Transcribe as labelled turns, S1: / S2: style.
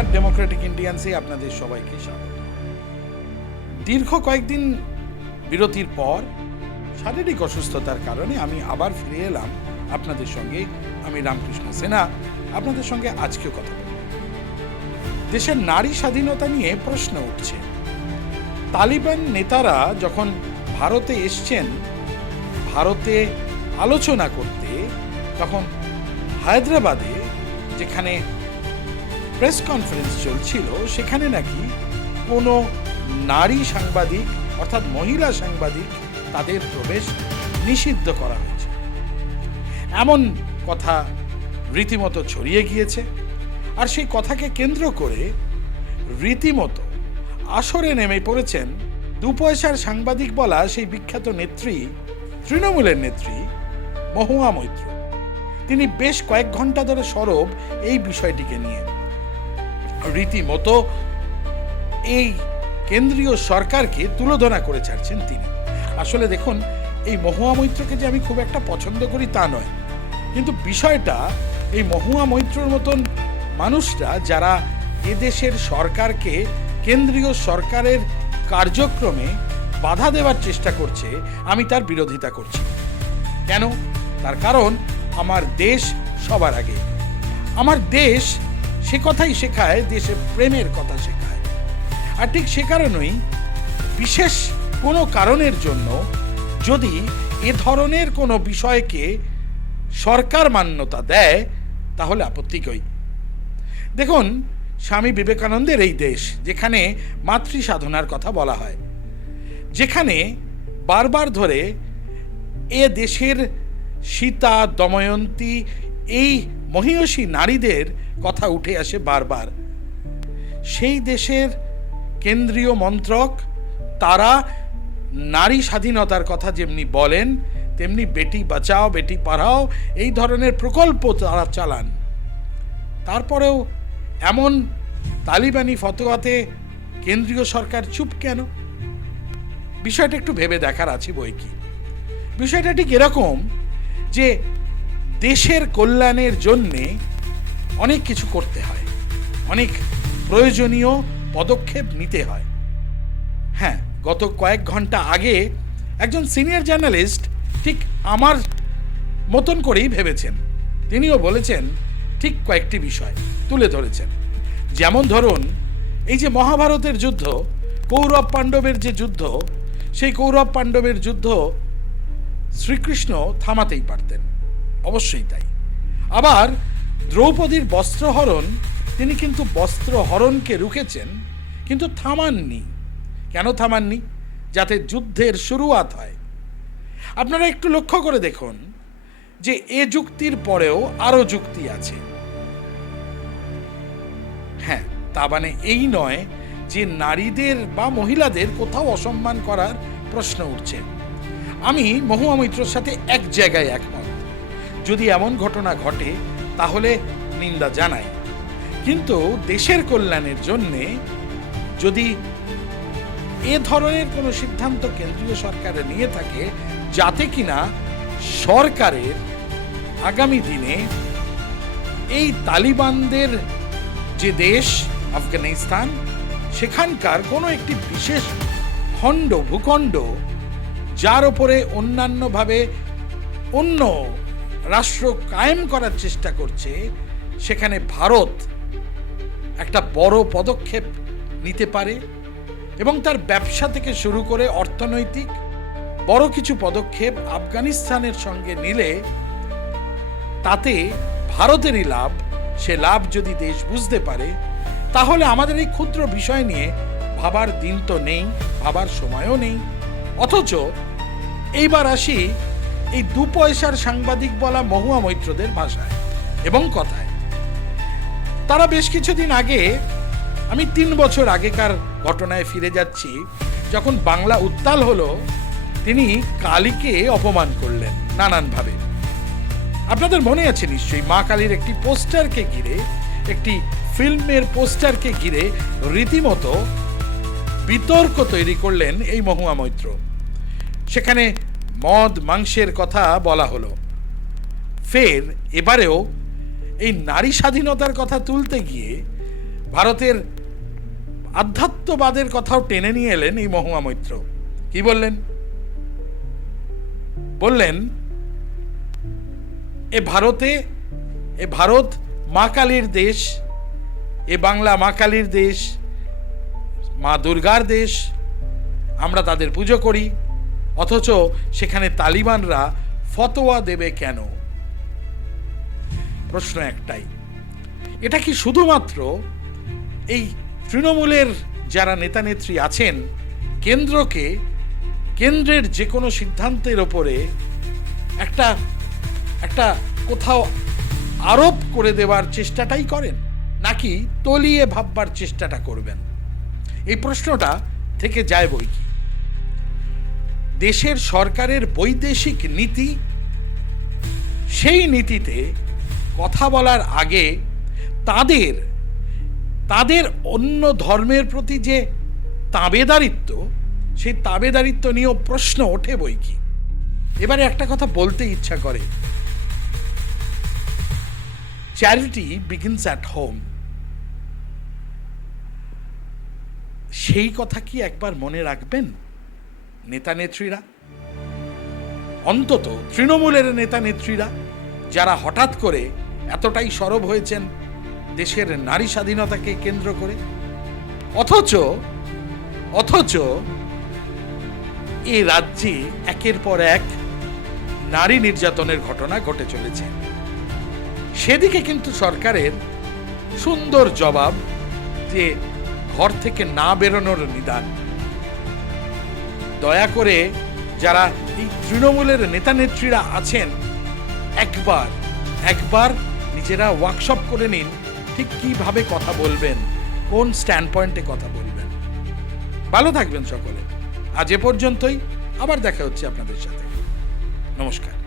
S1: নমস্কার ডেমোক্রেটিক ইন্ডিয়ান্সে আপনাদের সবাইকে স্বাগত। দীর্ঘ কয়েকদিন বিরতির পর শারীরিক অসুস্থতার কারণে আমি আবার ফিরে এলাম আপনাদের সঙ্গে। আমি রামকৃষ্ণ সেনা, আপনাদের সঙ্গে আজকেও কথা বলব। দেশের নারী স্বাধীনতা নিয়ে প্রশ্ন উঠছে। তালিবান নেতারা যখন ভারতে এসছেন, ভারতে আলোচনা করতে, তখন হায়দ্রাবাদে যেখানে প্রেস কনফারেন্স চলছিল, সেখানে নাকি কোনো নারী সাংবাদিক অর্থাৎ মহিলা সাংবাদিক তাদের প্রবেশ নিষিদ্ধ করা হয়েছে। এমন কথা রীতিমতো ছড়িয়ে গিয়েছে আর সেই কথাকে কেন্দ্র করে রীতিমতো আসরে নেমে পড়েছেন দু পয়সার সাংবাদিক বলা সেই বিখ্যাত নেত্রী, তৃণমূলের নেত্রী মহুয়া মৈত্র। তিনি বেশ কয়েক ঘণ্টা ধরে সরব এই বিষয়টিকে নিয়ে। রীতিমতো এই কেন্দ্রীয় সরকারকে তুলোধনা করে ছাড়ছেন তিনি। আসলে দেখুন, এই মহুয়া মৈত্রকে যে আমি খুব একটা পছন্দ করি তা নয়। কিন্তু বিষয়টা, এই মহুয়া মৈত্রর মতন মানুষরা যারা এদেশের সরকারকে কেন্দ্রীয় সরকারের কার্যক্রমে বাধা দেওয়ার চেষ্টা করছে, আমি তার বিরোধিতা করছি। কেন? তার কারণ, আমার দেশ সবার আগে। আমার দেশ সে কথাই শেখায়, দেশে প্রেমের কথা শেখায়। আর ঠিক সে কারণেই বিশেষ কোনো কারণের জন্য যদি এ ধরনের কোনো বিষয়কে সরকার মান্যতা দেয়, তাহলে আপত্তি কই? দেখুন, স্বামী বিবেকানন্দের এই দেশ, যেখানে মাতৃ সাধনার কথা বলা হয়, যেখানে বারবার ধরে এ দেশের সীতা, দময়ন্তী এই মহিয়সী নারীদের কথা উঠে আসে বারবার। সেই দেশের কেন্দ্রীয় মন্ত্রক, তারা নারী স্বাধীনতার কথা যেমনি বলেন, তেমনি বেটি বাঁচাও, বেটি পড়াও, এই ধরনের প্রকল্প তারা চালান। তারপরেও এমন তালিবানি ফতোয়াতে কেন্দ্রীয় সরকার চুপ কেন? বিষয়টা একটু ভেবে দেখার আছে বই কি? বিষয়টা ঠিক এরকম যে দেশের কল্যাণের জন্যে অনেক কিছু করতে হয়। অনেক প্রয়োজনীয় পদক্ষেপ নিতে হয়। হ্যাঁ গত কয়েক ঘণ্টা আগে একজন সিনিয়র জার্নালিস্ট ঠিক আমার মতন করেই ভেবেছেন। তিনিও বলেছেন, ঠিক কয়েকটি বিষয় তুলে ধরেছেন। যেমন ধরুন, এই যে মহাভারতের যুদ্ধ, কৌরব পাণ্ডবের যে যুদ্ধ, সেই কৌরব পাণ্ডবের যুদ্ধ শ্রীকৃষ্ণ থামাতেই পারতেন। অবশ্যই তাই। আবার দ্রৌপদীর বস্ত্রহরণ, তিনি কিন্তু বস্ত্রহরণকে রুখেছেন, কিন্তু থামাননি। কেন থামাননি? যাতে যুদ্ধের শুরুয়াত হয়। আপনারা একটু লক্ষ্য করে দেখুন যে এ যুক্তির পরেও আরও যুক্তি আছে। হ্যাঁ তা মানে এই নয় যে নারীদের বা মহিলাদের কোথাও অসম্মান করার প্রশ্ন উঠছে। আমি মহুয়া মৈত্রর সাথে এক জায়গায় একমত। যদি এমন ঘটনা ঘটে, তাহলে নিন্দা জানাই। কিন্তু দেশের কল্যাণের জন্যে যদি এ ধরনের কোনো সিদ্ধান্ত কেন্দ্রীয় সরকারে নিয়ে থাকে, যাতে কিনা সরকারের আগামী দিনে এই তালিবানদের যে দেশ, আফগানিস্তান, সেখানকার কোনো একটি বিশেষ খণ্ড, ভূখণ্ড, যার ওপরে অন্যান্যভাবে অন্য রাষ্ট্র কায়েম করার চেষ্টা করছে, সেখানে ভারত একটা বড় পদক্ষেপ নিতে পারে এবং তার ব্যবসা থেকে শুরু করে অর্থনৈতিক বড় কিছু পদক্ষেপ আফগানিস্তানের সঙ্গে নিলে তাতে ভারতেরই লাভ, সে লাভ যদি দেশ বুঝতে পারে, তাহলে আমাদের এই ক্ষুদ্র বিষয় নিয়ে ভাবার দিন তো নেই, ভাবার সময়ও নেই। অথচ এইবার আসি এই দু পয়সার সাংবাদিক বলা মহুয়া মৈত্রদের ভাষায় এবং কথায়। তারা বেশ কিছুদিন আগে, আমি তিন বছর আগেকার ঘটনায় ফিরে যাচ্ছি, যখন বাংলা উত্তাল হলো, তিনি কালীকে অপমান করলেন নানানভাবে। আপনাদের মনে আছে নিশ্চয়ই, মা কালীর একটি পোস্টারকে ঘিরে, একটি ফিল্মের পোস্টারকে ঘিরে রীতিমতো বিতর্ক তৈরি করলেন এই মহুয়া মৈত্র। সেখানে মদ, মাংসের কথা বলা হলো। ফের এবারেও এই নারী স্বাধীনতার কথা তুলতে গিয়ে ভারতের আধ্যাত্মবাদের কথাও টেনে নিয়ে এলেন এই মহুয়া মৈত্র। কি বললেন? বললেন, এ ভারতে, এ ভারত মা কালীর দেশ, এ বাংলা মা কালীর দেশ, মা দুর্গার দেশ, আমরা তাদের পুজো করি। অথচ সেখানে তালিবানরা ফতোয়া দেবে কেন? প্রশ্ন একটাই। এটা কি শুধুমাত্র এই তৃণমূলের যারা নেতা নেত্রী আছেন, কেন্দ্রকে কেন্দ্রের যে কোনো সিদ্ধান্তের ওপরে একটা একটা কোথাও আরোপ করে দেওয়ার চেষ্টাটাই করেন, নাকি তলিয়ে ভাববার চেষ্টাটা করবেন? এই প্রশ্নটা থেকে যায় বই কি? দেশের সরকারের বৈদেশিক নীতি, সেই নীতিতে কথা বলার আগে তাদের তাদের অন্য ধর্মের প্রতি যে তাবেদারিত্ব, সেই তাবেদারিত্ব নিয়েও প্রশ্ন ওঠে বই কি? এবারে একটা কথা বলতে ইচ্ছা করে। চ্যারিটি বিগিনস অ্যাট হোম সেই কথা কি একবার মনে রাখবেন? নেতা নেত্রীরা? অন্তত তৃণমূলের নেতা নেত্রীরা, যারা হঠাৎ করে এতটাই সরব হয়েছেন দেশের নারী স্বাধীনতাকে কেন্দ্র করে? অথচ অথচ এ রাজ্যে একের পর এক নারী নির্যাতনের ঘটনা ঘটে চলেছে। সেদিকে কিন্তু সরকারের সুন্দর জবাব যে ঘর থেকে না বেরোনোর নিদান। দয়া করে যারা এই তৃণমূলের নেতা নেত্রীরা আছেন, একবার একবার নিজেরা ওয়ার্কশপ করে নিন, ঠিক কীভাবে কথা বলবেন, কোন স্ট্যান্ড পয়েন্টে কথা বলবেন। ভালো থাকবেন সকলে। আজ এ পর্যন্তই, আবার দেখা হচ্ছে আপনাদের সাথে। নমস্কার।